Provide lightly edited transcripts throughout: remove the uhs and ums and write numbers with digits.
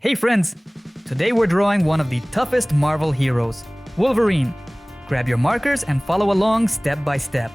Hey friends! Today we're drawing one of the toughest Marvel heroes, Wolverine. Grab your markers and follow along step by step.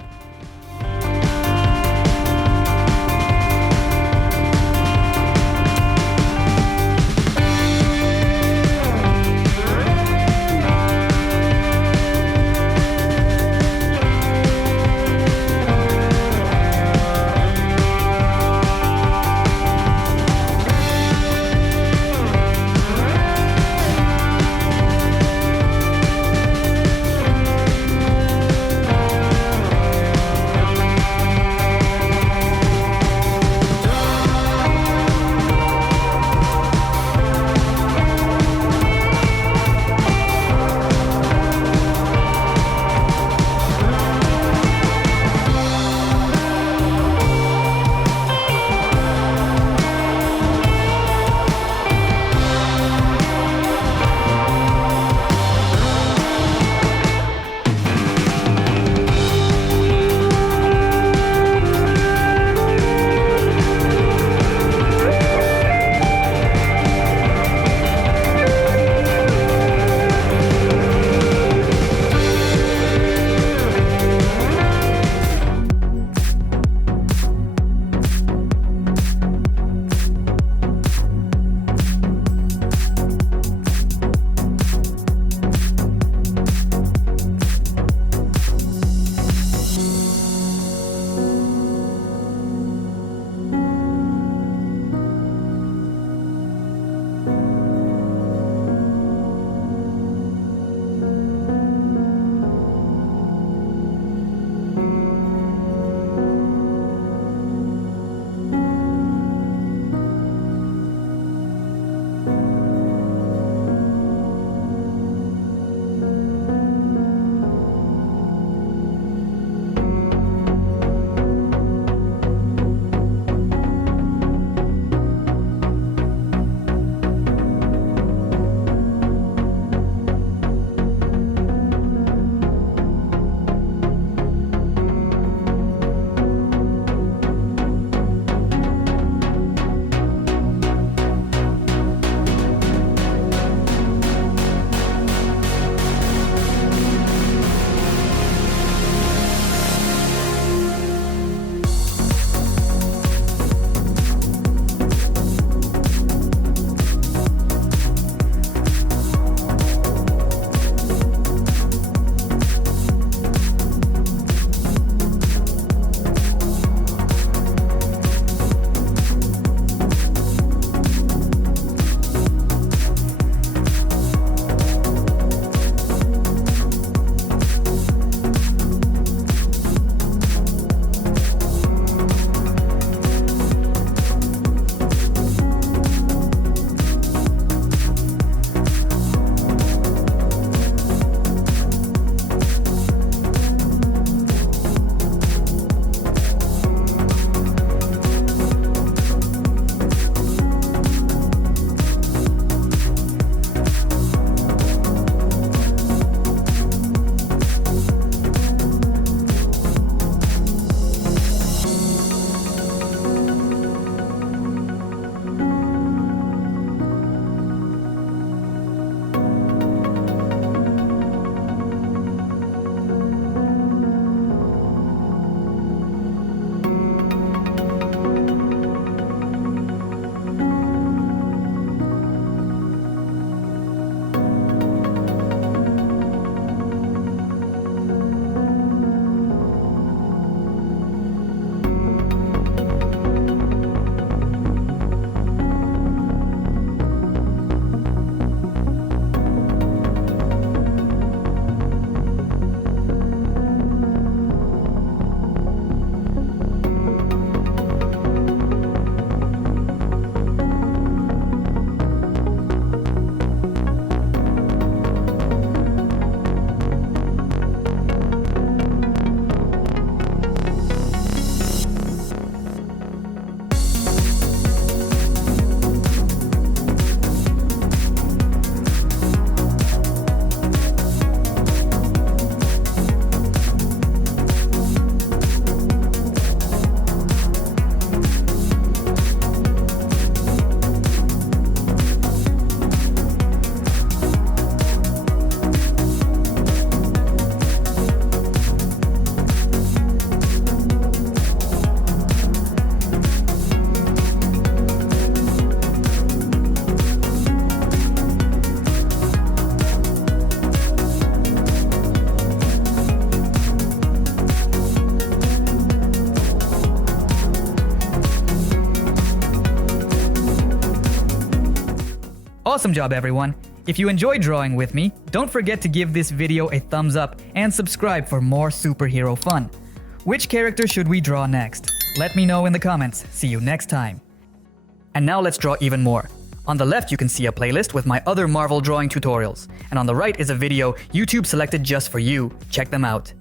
Awesome job, everyone! If you enjoyed drawing with me, don't forget to give this video a thumbs up and subscribe for more superhero fun. Which character should we draw next? Let me know in the comments. See you next time. And now let's draw even more. On the left you can see a playlist with my other Marvel drawing tutorials, and on the right is a video YouTube selected just for you. Check them out.